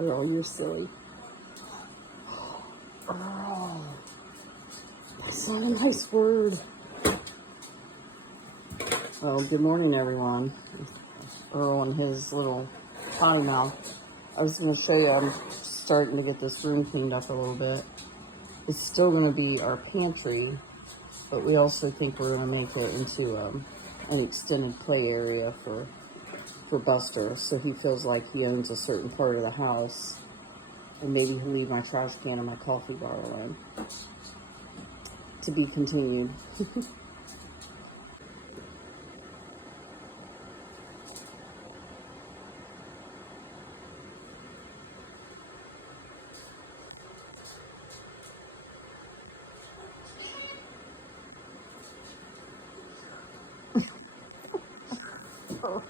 Earl, you're silly. Earl. That's not a nice word. Well, good morning, everyone. Earl and his little potty mouth. I was going to show you, I'm starting to get this room cleaned up a little bit. It's still going to be our pantry, but we also think we're going to make it into an extended play area for Buster, so he feels like he owns a certain part of the house. And maybe he'll leave my trash can and my coffee bottle in. To be continued.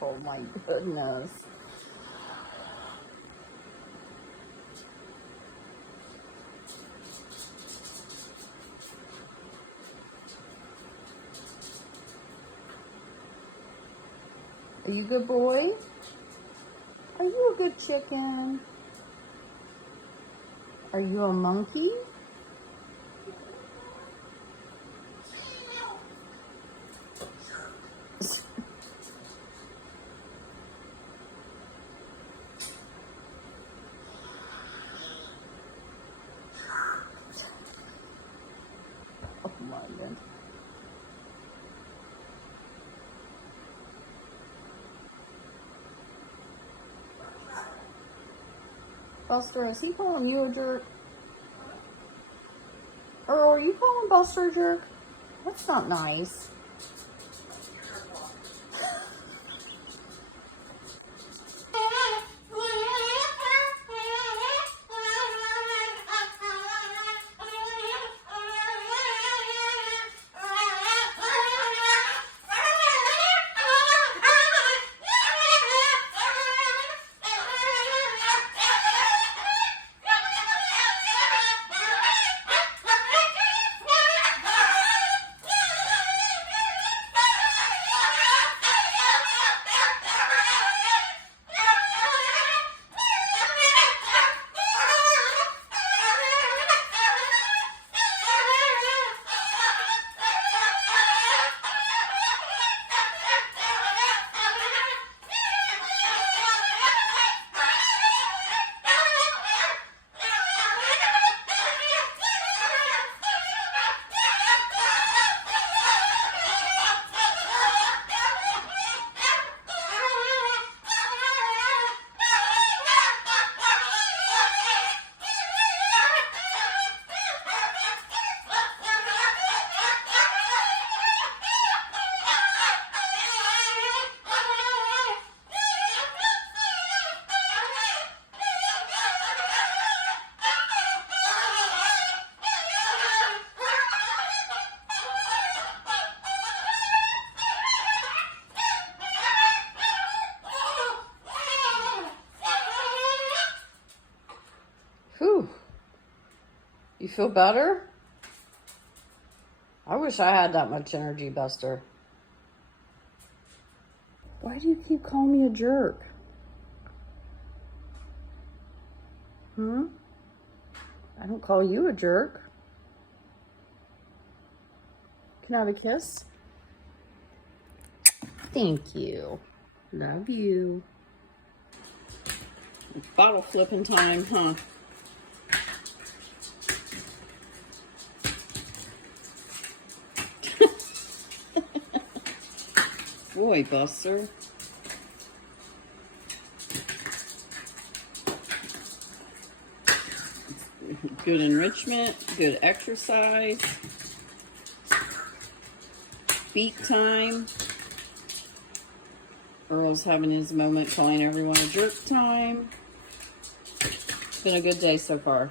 Oh my goodness. Are you a good boy? Are you a good chicken? Are you a monkey? Oh my goodness. Buster, is he calling you a jerk? Or are you calling Buster a jerk? That's not nice. Whew. You feel better? I wish I had that much energy, Buster. Why do you keep calling me a jerk? I don't call you a jerk. Can I have a kiss? Thank you. Love you. Bottle flipping time, huh? Boy, Buster. Good enrichment, good exercise, beat time. Earl's having his moment calling everyone a jerk time. It's been a good day so far.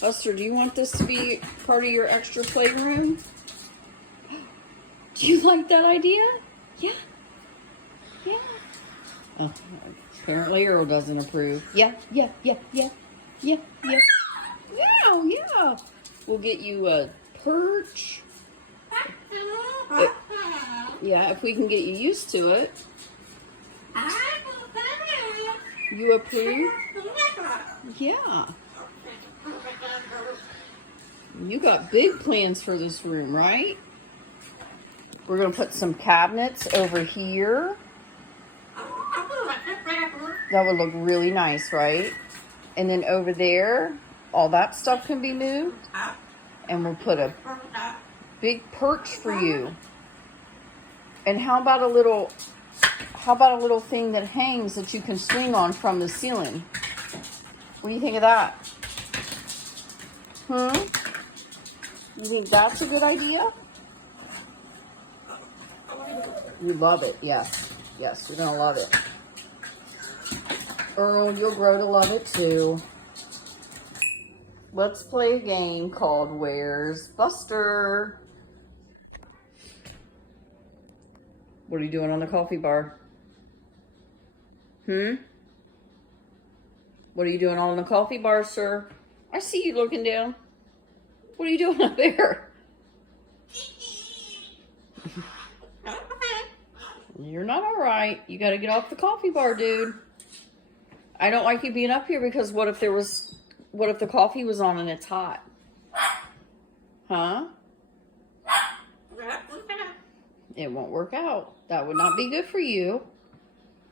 Buster, do you want this to be part of your extra playroom? Do you like that idea? Yeah. Yeah. Oh, apparently Earl doesn't approve. Yeah. Yeah. Yeah. We'll get you a perch. Yeah, if we can get you used to it. You approve? Yeah. You got big plans for this room, right? We're going to put some cabinets over here. That would look really nice, right? And then over there, all that stuff can be moved. And we'll put a big perch for you. And how about a little thing that hangs that you can swing on from the ceiling? What do you think of that? You think that's a good idea? You love it, yes. Yes, you're gonna love it. Earl, you'll grow to love it too. Let's play a game called Where's Buster? What are you doing on the coffee bar? What are you doing on the coffee bar, sir? I see you looking down. What are you doing up there? You're not all right. You got to get off the coffee bar, dude. I don't like you being up here because what if the coffee was on and it's hot? Huh? It won't work out. That would not be good for you.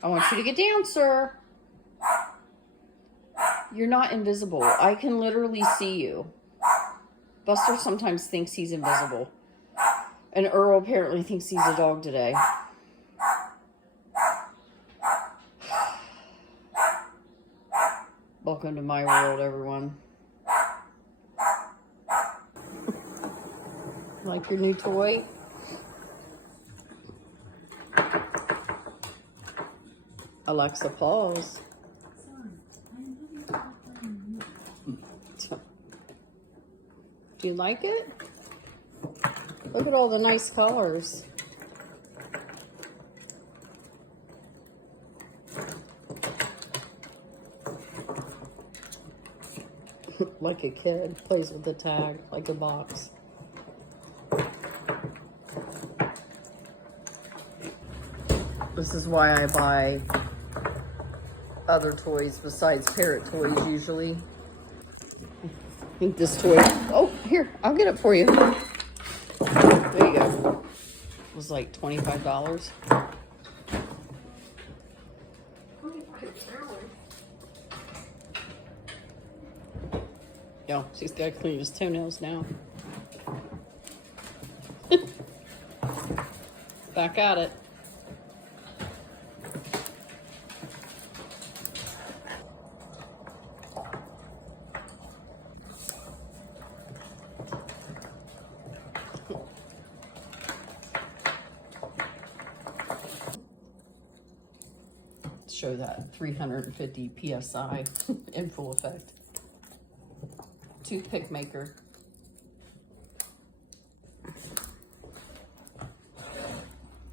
I want you to get down, sir. You're not invisible. I can literally see you. Buster sometimes thinks he's invisible. And Earl apparently thinks he's a dog today. Welcome to my world, everyone. Like your new toy? Alexa, pause. Do you like it? Look at all the nice colors. Like a kid, plays with the tag, like a box. This is why I buy other toys besides parrot toys usually. I think this toy, oh, here, I'll get it for you. There you go. It was like $25. Yo, she's got to clean his toenails now. Back at it. Show that 350 PSI in full effect. Toothpick maker. Are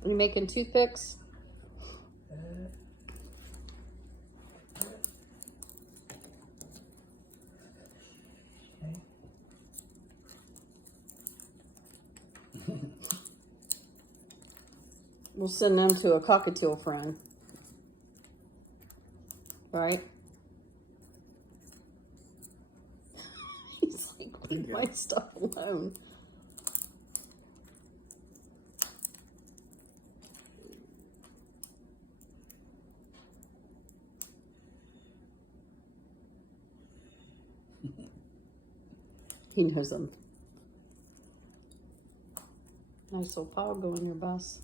you making toothpicks? We'll send them to a cockatoo friend. Right? He's like, leave my stuff alone. He knows them. Nice little paw go on your bus.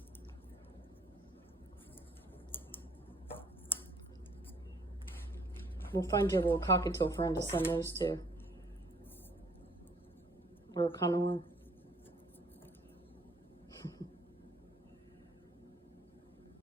We'll find you a little cockatoo friend to send those to. Or a connoisseur.